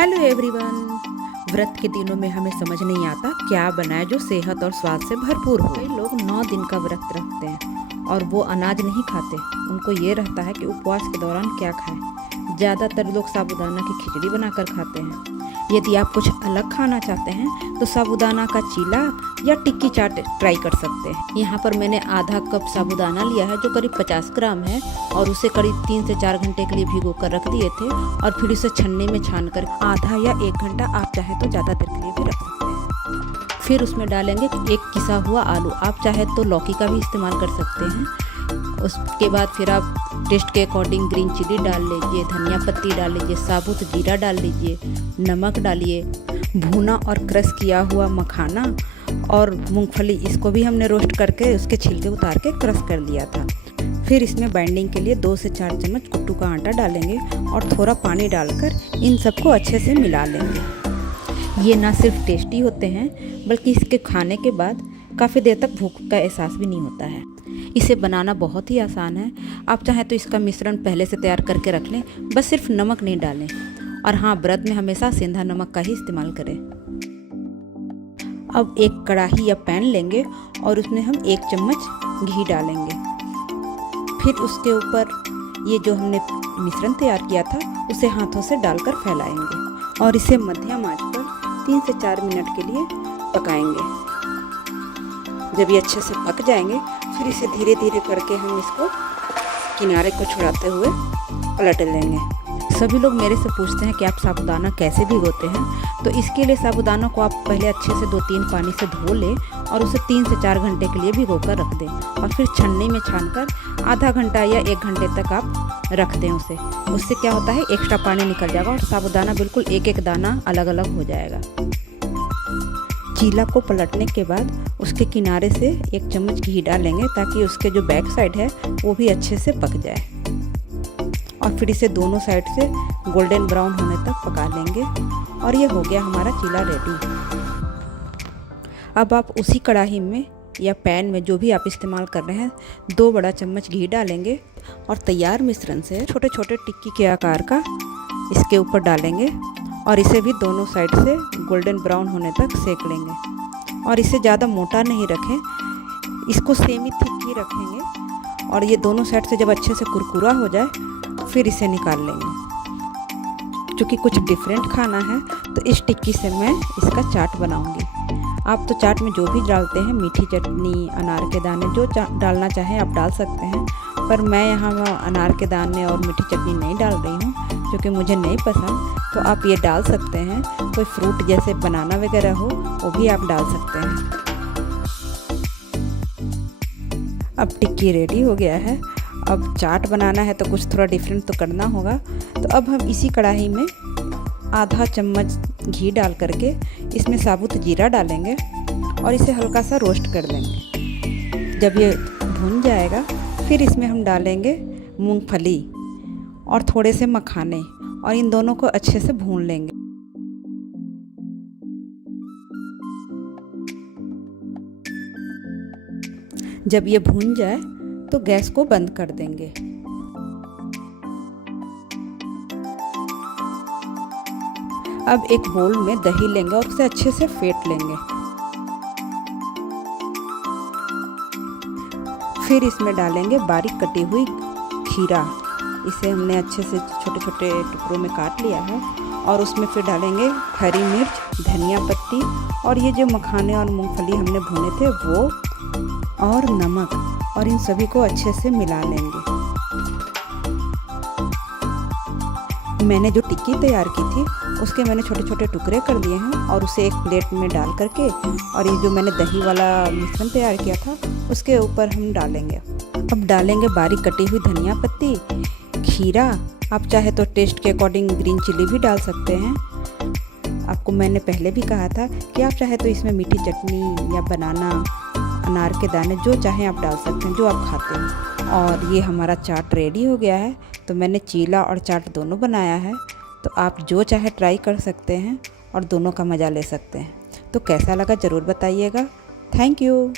Hello everyone. व्रत के दिनों में हमें समझ नहीं आता क्या बनाए जो सेहत और स्वाद से भरपूर हो। कई लोग 9 दिन का व्रत रखते हैं और वो अनाज नहीं खाते। उनको ये रहता है कि उपवास के दौरान क्या खाएं। ज़्यादातर लोग साबूदाना की खिचड़ी बनाकर खाते हैं। यदि आप कुछ अलग खाना चाहते हैं तो साबूदाना का चीला या टिक्की चाट ट्राई कर सकते हैं। यहाँ पर मैंने आधा कप साबूदाना लिया है जो करीब 50 ग्राम है और उसे करीब 3 से 4 घंटे के लिए भिगो कर रख दिए थे और फिर उसे छन्नी में छान कर आधा या 1 घंटा, आप चाहे तो ज़्यादा देर के लिए भी रख सकते हैं। फिर उसमें डालेंगे एक किसा हुआ आलू, आप चाहे तो लौकी का भी इस्तेमाल कर सकते हैं। उसके बाद फिर आप टेस्ट के अकॉर्डिंग ग्रीन चिली डाल लीजिए, धनिया पत्ती डाल लीजिए, साबुत जीरा डाल लीजिए, नमक डालिए, भुना और क्रश किया हुआ मखाना और मूंगफली, इसको भी हमने रोस्ट करके उसके छिलके उतार के क्रश कर लिया था। फिर इसमें बाइंडिंग के लिए 2 से 4 चम्मच कुट्टू का आटा डालेंगे और थोड़ा पानी डालकर इन सबको अच्छे से मिला लेंगे। ये ना सिर्फ टेस्टी होते हैं बल्कि इसके खाने के बाद काफ़ी देर तक भूख का एहसास भी नहीं होता है। इसे बनाना बहुत ही आसान है। आप चाहें तो इसका मिश्रण पहले से तैयार करके रख लें, बस सिर्फ नमक नहीं डालें। और हाँ, व्रत में हमेशा सेंधा नमक का ही इस्तेमाल करें। अब एक कढ़ाई या पैन लेंगे और उसमें हम 1 चम्मच घी डालेंगे। फिर उसके ऊपर ये जो हमने मिश्रण तैयार किया था उसे हाथों से डालकर फैलाएंगे और इसे मध्यम आंच पर 3 से 4 मिनट के लिए पकाएंगे। जब ये अच्छे से पक जाएंगे फिर इसे धीरे धीरे करके हम इसको किनारे को छुड़ाते हुए पलट लेंगे। सभी लोग मेरे से पूछते हैं कि आप साबूदाना कैसे भिगोते हैं, तो इसके लिए साबूदाना को आप पहले अच्छे से 2-3 पानी से धो लें और उसे 3 से 4 घंटे के लिए भिगो कर रख दें और फिर छन्नी में छानकर आधा घंटा या 1 घंटे तक आप रख दें उसे। उससे क्या होता है, एक्स्ट्रा पानी निकल जाएगा और साबूदाना बिल्कुल एक एक दाना अलग अलग हो जाएगा। चीला को पलटने के बाद उसके किनारे से 1 चम्मच घी डालेंगे ताकि उसके जो बैक साइड है वो भी अच्छे से पक जाए और फिर इसे दोनों साइड से गोल्डन ब्राउन होने तक पका लेंगे और ये हो गया हमारा चीला रेडी। अब आप उसी कढ़ाई में या पैन में जो भी आप इस्तेमाल कर रहे हैं 2 बड़ा चम्मच घी डालेंगे और तैयार मिश्रण से छोटे छोटे टिक्की के आकार का इसके ऊपर डालेंगे और इसे भी दोनों साइड से गोल्डन ब्राउन होने तक सेक लेंगे। और इसे ज़्यादा मोटा नहीं रखें, इसको सेमी थिक ही रखेंगे और ये दोनों साइड से जब अच्छे से कुरकुरा हो जाए फिर इसे निकाल लेंगे। क्योंकि कुछ डिफरेंट खाना है तो इस टिक्की से मैं इसका चाट बनाऊंगी। आप तो चाट में जो भी डालते हैं, मीठी चटनी, अनार के दाने, जो डालना चाहें आप डाल सकते हैं, पर मैं यहाँ अनार के दाने और मीठी चटनी नहीं डाल रही हूँ क्योंकि मुझे नहीं पसंद। तो आप ये डाल सकते हैं, कोई फ्रूट जैसे बनाना वगैरह हो वो भी आप डाल सकते हैं। अब टिक्की रेडी हो गया है। अब चाट बनाना है तो कुछ थोड़ा डिफरेंट तो करना होगा। तो अब हम इसी कढ़ाई में आधा चम्मच घी डाल करके इसमें साबुत जीरा डालेंगे और इसे हल्का सा रोस्ट कर लेंगे। जब ये भुन जाएगा फिर इसमें हम डालेंगे मूंगफली और थोड़े से मखाने और इन दोनों को अच्छे से भून लेंगे। जब ये भून जाए तो गैस को बंद कर देंगे। अब एक बोल में दही लेंगे और उसे अच्छे से फेंट लेंगे। फिर इसमें डालेंगे बारीक कटी हुई खीरा। इसे हमने अच्छे से छोटे छोटे टुकड़ों में काट लिया है और उसमें फिर डालेंगे हरी मिर्च, धनिया पत्ती और ये जो मखाने और मूंगफली हमने भुने थे वो और नमक, और इन सभी को अच्छे से मिला लेंगे। मैंने जो टिक्की तैयार की थी उसके मैंने छोटे छोटे टुकड़े कर दिए हैं और उसे एक प्लेट में डाल करके और ये जो मैंने दही वाला मिश्रण तैयार किया था उसके ऊपर हम डालेंगे। अब डालेंगे बारीक कटी हुई धनिया पत्ती, खीरा, आप चाहे तो टेस्ट के अकॉर्डिंग ग्रीन चिली भी डाल सकते हैं। आपको मैंने पहले भी कहा था कि आप चाहे तो इसमें मीठी चटनी या बनाना, अनार के दाने, जो चाहें आप डाल सकते हैं, जो आप खाते हैं। और ये हमारा चाट रेडी हो गया है। तो मैंने चीला और चाट दोनों बनाया है, तो आप जो चाहे ट्राई कर सकते हैं और दोनों का मज़ा ले सकते हैं। तो कैसा लगा ज़रूर बताइएगा। Thank you.